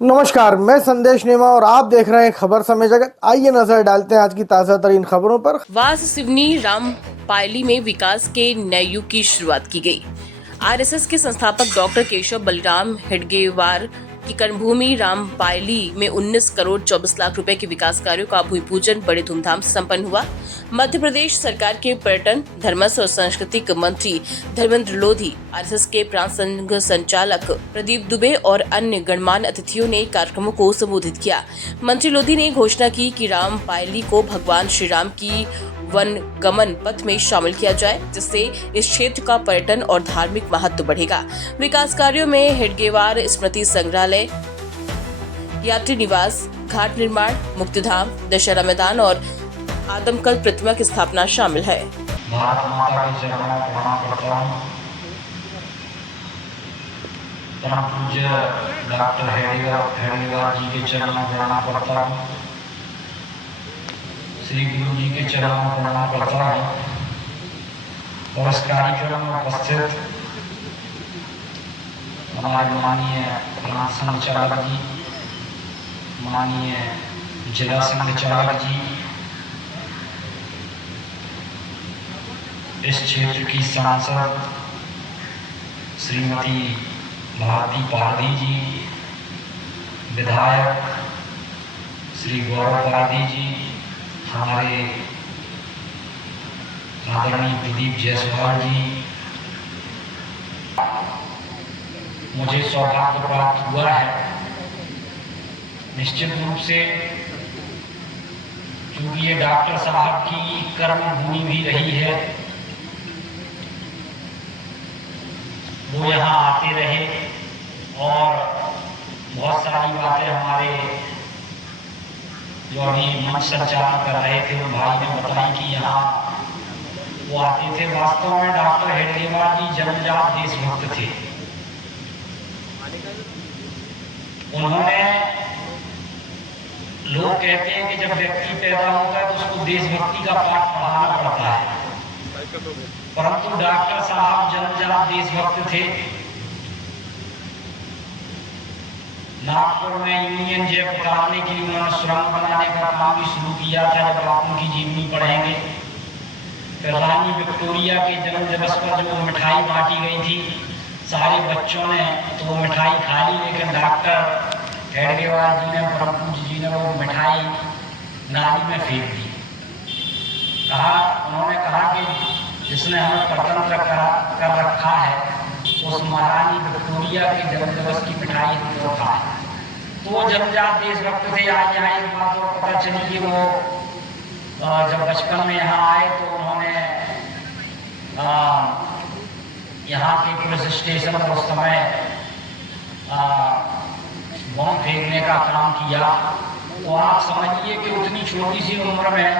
नमस्कार, मैं संदेश नेमा और आप देख रहे हैं खबर समय जगत। आइए नजर डालते हैं आज की ताजा तरीन खबरों पर। वास सिवनी राम पायली में विकास के नए युग की शुरुआत की गई। आरएसएस के संस्थापक डॉक्टर केशव बलिराम हेडगेवार की कर्मभूमि राम पायली में 19 करोड़ 24 लाख रुपए के विकास कार्यों का भूमि पूजन बड़े धूमधाम से संपन्न हुआ। मध्य प्रदेश सरकार के पर्यटन, धर्मस्व और सांस्कृतिक मंत्री धर्मेंद्र लोधी, आरएसएस के प्रांत संघ संचालक प्रदीप दुबे और अन्य गणमान्य अतिथियों ने कार्यक्रमों को संबोधित किया। मंत्री लोधी ने घोषणा की कि राम पायली को भगवान श्री राम की वन गमन पथ में शामिल किया जाए, जिससे इस क्षेत्र का पर्यटन और धार्मिक महत्व बढ़ेगा। विकास कार्यों में हेडगेवार स्मृति संग्रहालय, यात्री निवास, घाट निर्माण, मुक्तिधाम, दशहरा मैदान और आदमकल प्रतिमा की स्थापना शामिल है। भारत माता के चरणों में प्रणाम करता हूँ। परम पूज्य डॉक्टर हेडगेवार जी के चरणों में प्रणाम करता हूँ। श्री गुरु जी के चरणों में प्रणाम करता हूँ। और इस कार्यक्रम में उपस्थित हमारे माननीय प्रांत संचालक जी, माननीय जिला संचालक जी, इस क्षेत्र की सांसद श्रीमती भारती पारधी जी, विधायक श्री गौरव पारधी जी, हमारे आदरणीय प्रदीप जायसवाल जी, मुझे सौभाग्य प्राप्त हुआ है। निश्चित रूप से क्योंकि ये डॉक्टर साहब की कर्मभूमि भी रही है, वो यहाँ आते रहे और बहुत सारी बातें हमारे जो अभी मंच संचालन कर रहे थे उन भाई ने बताई कि यहाँ वो आते थे। वास्तव में डॉक्टर हेडगेवार जी जन्मजात देशभक्त थे। उन्होंने, लोग कहते हैं कि जब व्यक्ति पैदा होता है तो उसको देशभक्ति का पाठ पढ़ाना पड़ता है, परंतु डॉक्टर साहब जन्मजात देशभक्त थे। नागपुर में यूनियन जैक उतारने के लिए उन्होंने सुरंग बनाने का काम भी शुरू किया था। जब आप उनकी जीवनी पढ़ेंगे, फिर रानी विक्टोरिया के जन्म दिवस पर जो मिठाई बांटी गई थी सारे बच्चों ने, तो वो मिठाई खा ली, लेकिन डॉक्टर हेडगेवार जी ने, परम पूज्य जी ने वो मिठाई नाली में फेंक दी। उन्होंने कहा कि जिसने हमें स्वतंत्र कर रखा है उस महारानी विक्टोरिया के जन्म दिवस की मिठाई तो खाए। तो वो जन्मजात देशभक्त थे। आज यहाँ एक बात और पता चली कि वो जब बचपन में यहाँ आए तो उन्होंने यहाँ के पुलिस स्टेशन पर उस समय बम फेंकने का काम किया। तो आप समझिए कि उतनी छोटी सी उम्र में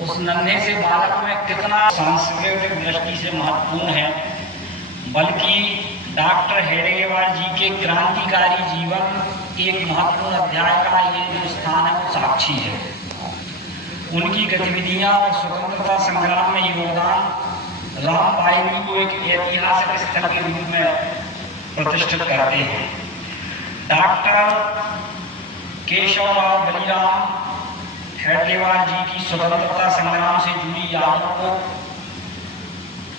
उस नन्हे से बालक में कितना सांस्कृतिक दृष्टि से महत्वपूर्ण है। बल्कि डॉक्टर हेडगेवार जी के क्रांतिकारी जीवन एक महत्वपूर्ण अध्याय का ये जो स्थान है वो साक्षी है। उनकी गतिविधियां और स्वतंत्रता संग्राम में योगदान राम पायली को एक ऐतिहासिक स्थल के रूप में प्रतिष्ठित करते हैं। डॉक्टर केशव बलिराम हेडगेवार जी की स्वतंत्रता संग्राम से जुड़ी यादों को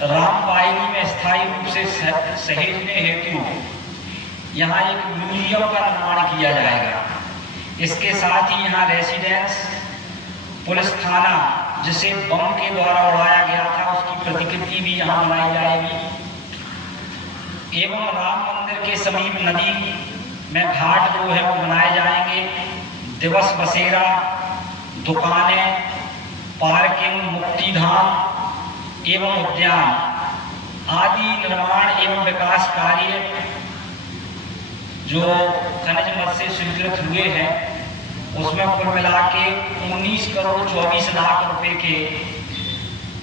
राम पायली में स्थायी रूप से सहेजने हेतु यहाँ एक म्यूजियम का निर्माण किया जाएगा। इसके साथ ही यहाँ रेसिडेंस, पुलिस थाना जिसे बम के द्वारा उड़ाया गया था उसकी प्रतिकृति भी यहाँ बनाई जाएगी, एवं राम मंदिर के समीप नदी में घाट जो है वो बनाए जाएंगे। दिवस बसेरा, दुकानें, पार्किंग, मुक्तिधाम एवं उद्यान आदि निर्माण एवं विकास कार्य जो खनिज मद से स्वीकृत हुए हैं उसमें कुल मिला के 19 करोड़ 24 लाख रुपए के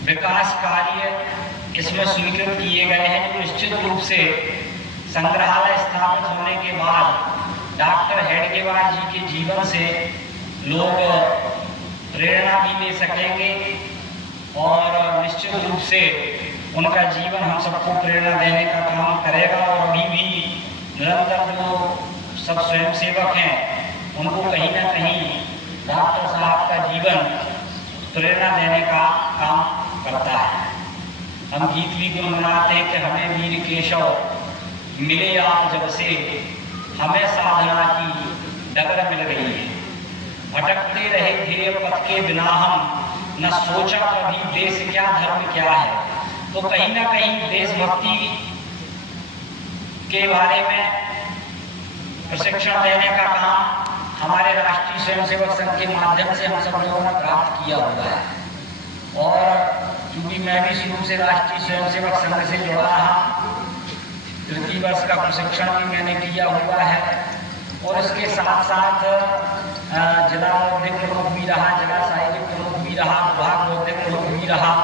विकास कार्य इसमें स्वीकृत किए गए हैं। जो निश्चित रूप से संग्रहालय स्थापित होने के बाद डॉक्टर हेडगेवार जी के जीवन से लोग प्रेरणा भी ले सकेंगे और निश्चित रूप से उनका जीवन हम सबको प्रेरणा देने का काम करेगा। और अभी भी निरंतर जो सब स्वयंसेवक हैं, उनको कहीं ना कहीं डॉक्टर साहब का जीवन प्रेरणा देने का काम करता है। हम गीत भी गुनगुनाते हैं कि हमें वीर केशव मिले आप जब से, हमें साधना की डगर मिल रही है। भटकते रहे ध्येय पथ के बिना हम, न सोचा कभी देश क्या धर्म क्या है। तो कहीं ना कहीं देशभक्ति के बारे में प्रशिक्षण देने का काम हमारे राष्ट्रीय स्वयंसेवक संघ के माध्यम से हम सब लोगों ने प्राप्त किया हुआ है। और क्योंकि मैं भी शुरू से राष्ट्रीय स्वयंसेवक संघ से जुड़ा रहा, तृतीय वर्ष का प्रशिक्षण भी मैंने किया हुआ है और इसके साथ साथ जिला बौद्धिक प्रमुख भी रहा, जिला साहित्यिक प्रमुख भी रहा, विभाग बौद्धिक प्रमुख भी रहा।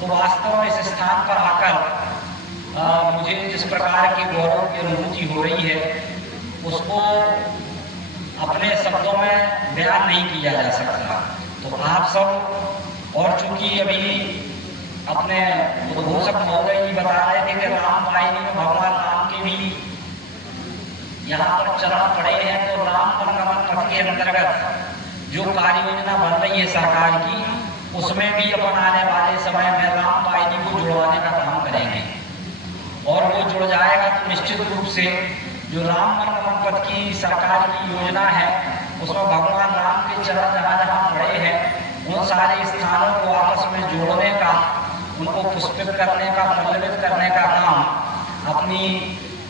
तो वास्तव में इस स्थान पर आकर मुझे जिस प्रकार के गौरव की अनुभूति हो रही है उसको अपने शब्दों में बयान नहीं किया जा सकता। तो आप सब, और चूंकि अभी अपने उद्घोषक महोदय जी बता रहे थे कि राम वाहिनी में भगवान राम के भी यहाँ पर चरण पड़े हैं, तो राम परिक्रमण पथ के अंतर्गत जो कार्य योजना बन रही है सरकार की, उसमें भी अपन आने वाले समय में राम वाहिनी को जुड़वाने का काम करेंगे। और वो जुड़ जाएगा तो निश्चित रूप से जो राम परिक्रमण पथ की सरकार की योजना है उसमें भगवान राम के चरण जहाँ जहाँ पड़े हैं उन सारे स्थानों को आपस में जोड़ने का, उनको पुष्पित करने का, पल्लवित करने का काम अपनी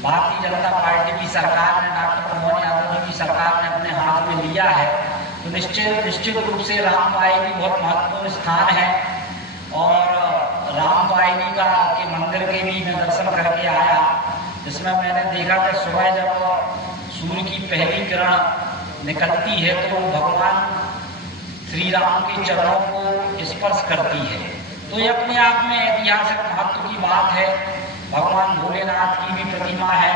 भारतीय जनता पार्टी की सरकार ने, डॉक्टर प्रमोद यादव जी की सरकार ने अपने हाथ में लिया है। तो निश्चित रूप से राम वाहिनी बहुत महत्वपूर्ण स्थान है। और राम वाहिनी का के मंदिर के भी मैं दर्शन करके आया, जिसमें मैंने देखा कि सुबह जब सूर्य की पहली किरण निकलती है तो भगवान श्री राम के चरणों को स्पर्श करती है। तो ये अपने आप में ऐतिहासिक महत्व की बात है। भगवान भोलेनाथ की भी प्रतिमा है।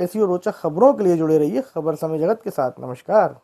ऐसी और रोचक खबरों के लिए जुड़े रहिए खबर समय जगत के साथ। नमस्कार।